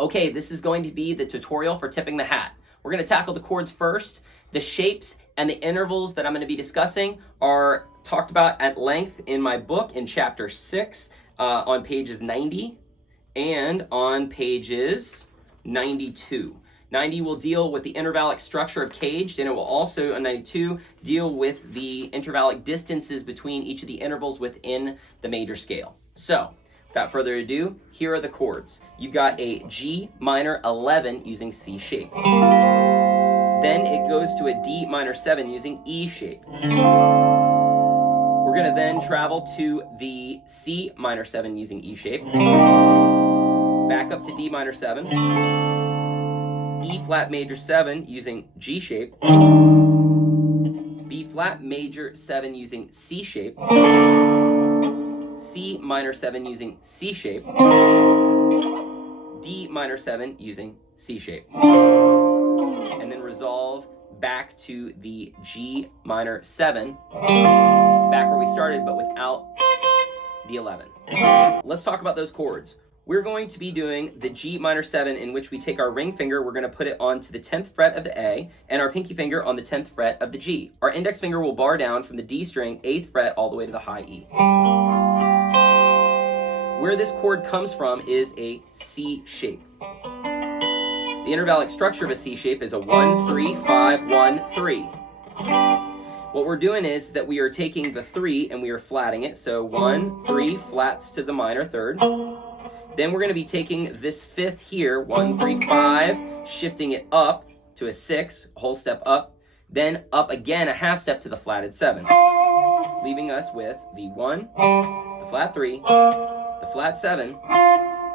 Okay, this is going to be the tutorial for tipping the hat. We're going to tackle the chords first. The shapes and the intervals that I'm going to be discussing are talked about at length in my book in chapter 6 on pages 90 and on pages 92. 90 will deal with the intervallic structure of caged, and it will also, on 92, deal with the intervallic distances between each of the intervals within the major scale. So, without further ado, here are the chords. You've got a G minor 11 using C shape. Then it goes to a D minor 7 using E shape. We're gonna then travel to the C minor 7 using E shape. Back up to D minor 7. E flat major 7 using G shape. B flat major 7 using C shape. C minor 7 using C shape, D minor 7 using C shape, and then resolve back to the G minor 7, back where we started but without the 11. Let's talk about those chords. We're going to be doing the G minor 7, in which we take our ring finger, we're going to put it onto the 10th fret of the A, and our pinky finger on the 10th fret of the G. Our index finger will bar down from the D string, 8th fret, all the way to the high E. Where this chord comes from is a C shape. The intervallic structure of a C shape is a 1, 3, 5, 1, 3. What we're doing is that we are taking the 3 and we are flatting it. So 1, 3, flats to the minor third. Then we're going to be taking this 5th here, 1, 3, 5, shifting it up to a 6, a whole step up. Then up again, a half step to the flatted 7. Leaving us with the 1, the flat 3, the flat 7,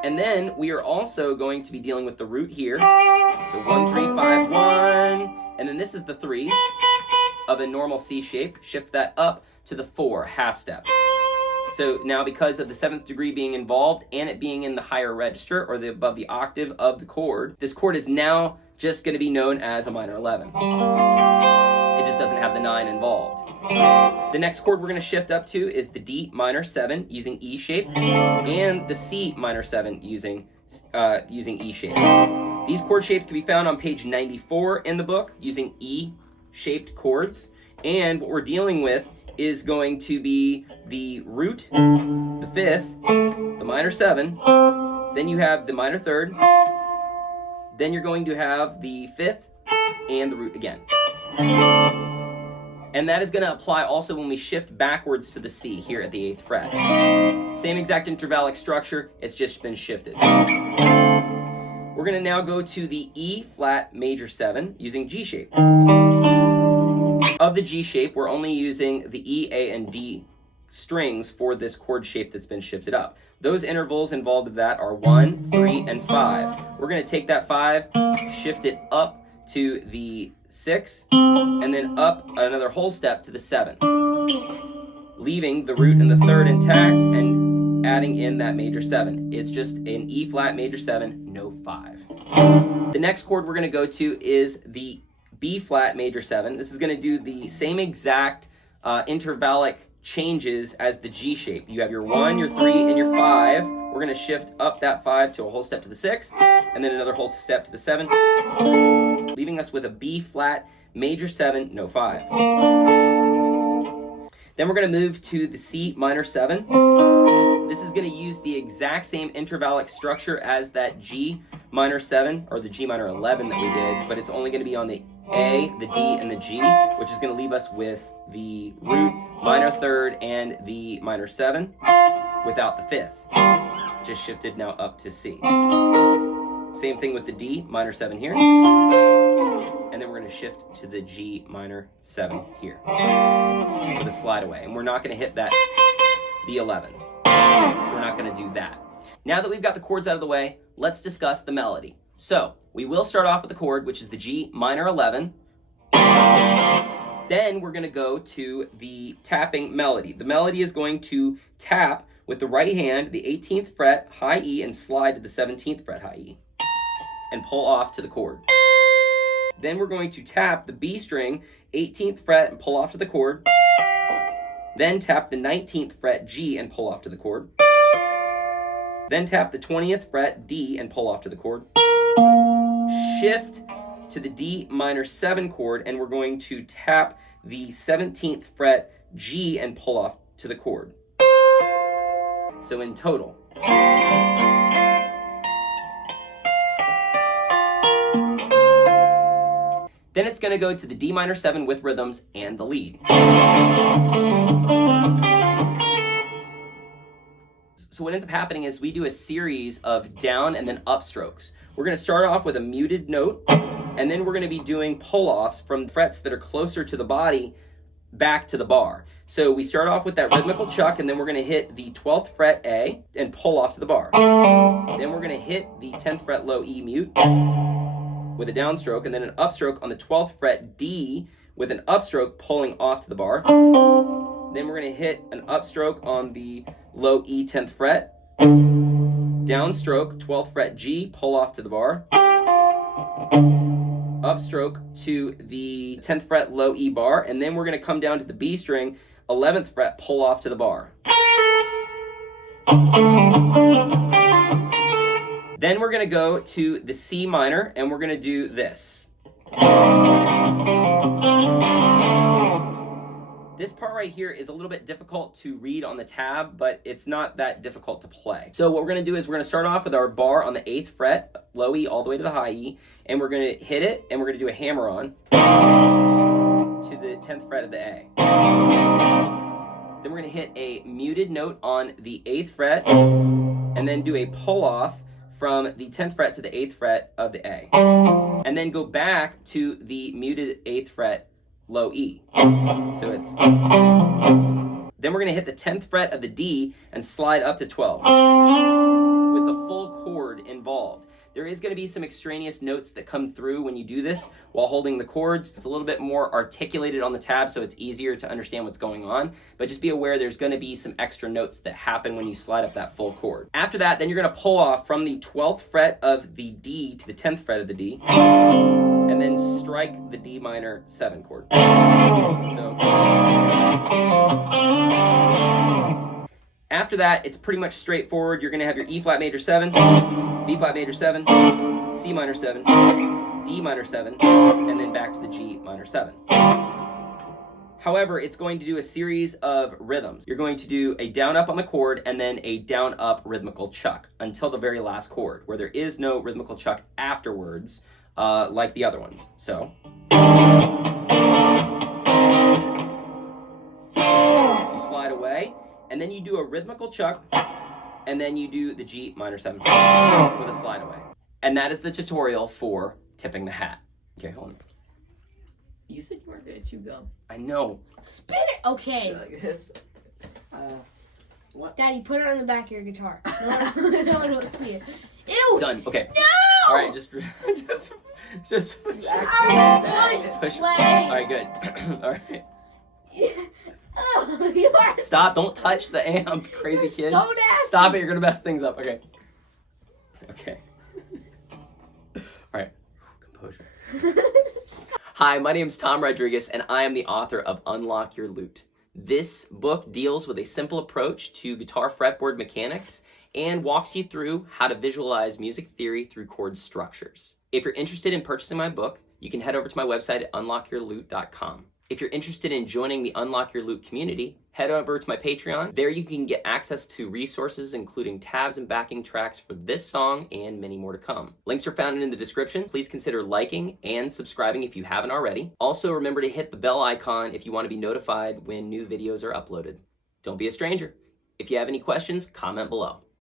and then we are also going to be dealing with the root here. So 1, 3, 5, 1, and then this is the 3 of a normal C shape. Shift that up to the 4, half step. So now, because of the 7th degree being involved and it being in the higher register or above the octave of the chord, this chord is now just going to be known as a minor 11. It just doesn't have the 9 involved. The next chord we're going to shift up to is the D minor 7 using E shape and the C minor 7 using E shape. These chord shapes can be found on page 94 in the book using E-shaped chords. And what we're dealing with is going to be the root, the 5th, the minor 7, then you have the minor 3rd, then you're going to have the 5th and the root again. And that is going to apply also when we shift backwards to the C here at the 8th fret. Same exact intervallic structure, it's just been shifted. We're going to now go to the E flat major 7 using G shape. Of the G shape, we're only using the E, A, and D strings for this chord shape that's been shifted up. Those intervals involved of that are 1, 3, and 5. We're going to take that 5, shift it up to the 6, and then up another whole step to the 7, leaving the root and the 3rd intact and adding in that major 7. It's just an E flat major 7, no 5. The next chord we're going to go to is the B flat major 7. This is going to do the same exact intervallic changes as the G shape. You have your 1, your 3, and your 5. We're going to shift up that 5 to a whole step to the 6, and then another whole step to the 7, leaving us with a B flat major 7, no 5. Then we're going to move to the C minor 7. This is going to use the exact same intervallic structure as that G minor 7, or the G minor 11 that we did, but it's only going to be on the A, the D, and the G, which is going to leave us with the root, minor 3rd, and the minor 7, without the 5th. Just shifted now up to C. Same thing with the D minor 7 here. And then we're going to shift to the G minor 7 here with a slide away. And we're not going to hit that, the 11. So we're not going to do that. Now that we've got the chords out of the way, let's discuss the melody. So we will start off with the chord, which is the G minor 11. Then we're going to go to the tapping melody. The melody is going to tap with the right hand, the 18th fret, high E, and slide to the 17th fret, high E, and pull off to the chord. Then we're going to tap the B string, 18th fret, and pull off to the chord. Then tap the 19th fret G and pull off to the chord. Then tap the 20th fret D and pull off to the chord. Shift to the D minor 7 chord, and we're going to tap the 17th fret G and pull off to the chord. So in total. Then it's going to go to the D minor 7 with rhythms and the lead. So what ends up happening is we do a series of down and then up strokes. We're going to start off with a muted note, and then we're going to be doing pull-offs from frets that are closer to the body back to the bar. So we start off with that rhythmical chuck, and then we're going to hit the 12th fret A and pull off to the bar. Then we're going to hit the 10th fret low E mute with a downstroke, and then an upstroke on the 12th fret D with an upstroke pulling off to the bar. Then we're going to hit an upstroke on the low E 10th fret, downstroke 12th fret G, pull off to the bar, upstroke to the 10th fret low E bar, and then we're going to come down to the B string, 11th fret, pull off to the bar. Then we're going to go to the C minor, and we're going to do this. This part right here is a little bit difficult to read on the tab, but it's not that difficult to play. So what we're going to do is we're going to start off with our bar on the 8th fret, low E all the way to the high E, and we're going to hit it, and we're going to do a hammer on to the 10th fret of the A. Then we're going to hit a muted note on the 8th fret, and then do a pull off from the 10th fret to the 8th fret of the A. And then go back to the muted 8th fret low E. So it's... Then we're going to hit the 10th fret of the D and slide up to 12 with the full chord involved. There is going to be some extraneous notes that come through when you do this while holding the chords. It's a little bit more articulated on the tab, so it's easier to understand what's going on. But just be aware there's going to be some extra notes that happen when you slide up that full chord. After that, then you're going to pull off from the 12th fret of the D to the 10th fret of the D, and then strike the D minor 7 chord. So after that, it's pretty much straightforward. You're going to have your E flat major 7, B flat major 7, C minor 7, D minor 7, and then back to the G minor 7. However, it's going to do a series of rhythms. You're going to do a down up on the chord and then a down up rhythmical chuck until the very last chord, where there is no rhythmical chuck afterwards like the other ones. So you slide away, and then you do a rhythmical chuck, and then you do the G minor 7 with a slide away. And that is the tutorial for tipping the hat. Okay, hold on. You said you weren't going to chew gum. I know. Spin it! Okay. Like this. What? Daddy, put it on the back of your guitar. No one will see it. Ew! Done. Okay. No! All right, just push. Push All play. right, good. All right. Oh, you are Stop! Don't touch the amp, crazy kid. so nasty. Stop it! You're gonna mess things up. Okay. Okay. All right. Composure. Hi, my name is Tom Rodriguez, and I am the author of Unlock Your Lute. This book deals with a simple approach to guitar fretboard mechanics and walks you through how to visualize music theory through chord structures. If you're interested in purchasing my book, you can head over to my website at unlockyourlute.com. If you're interested in joining the Unlock Your Lute community, head over to my Patreon. There you can get access to resources including tabs and backing tracks for this song and many more to come. Links are found in the description. Please consider liking and subscribing if you haven't already. Also, remember to hit the bell icon if you want to be notified when new videos are uploaded. Don't be a stranger. If you have any questions, comment below.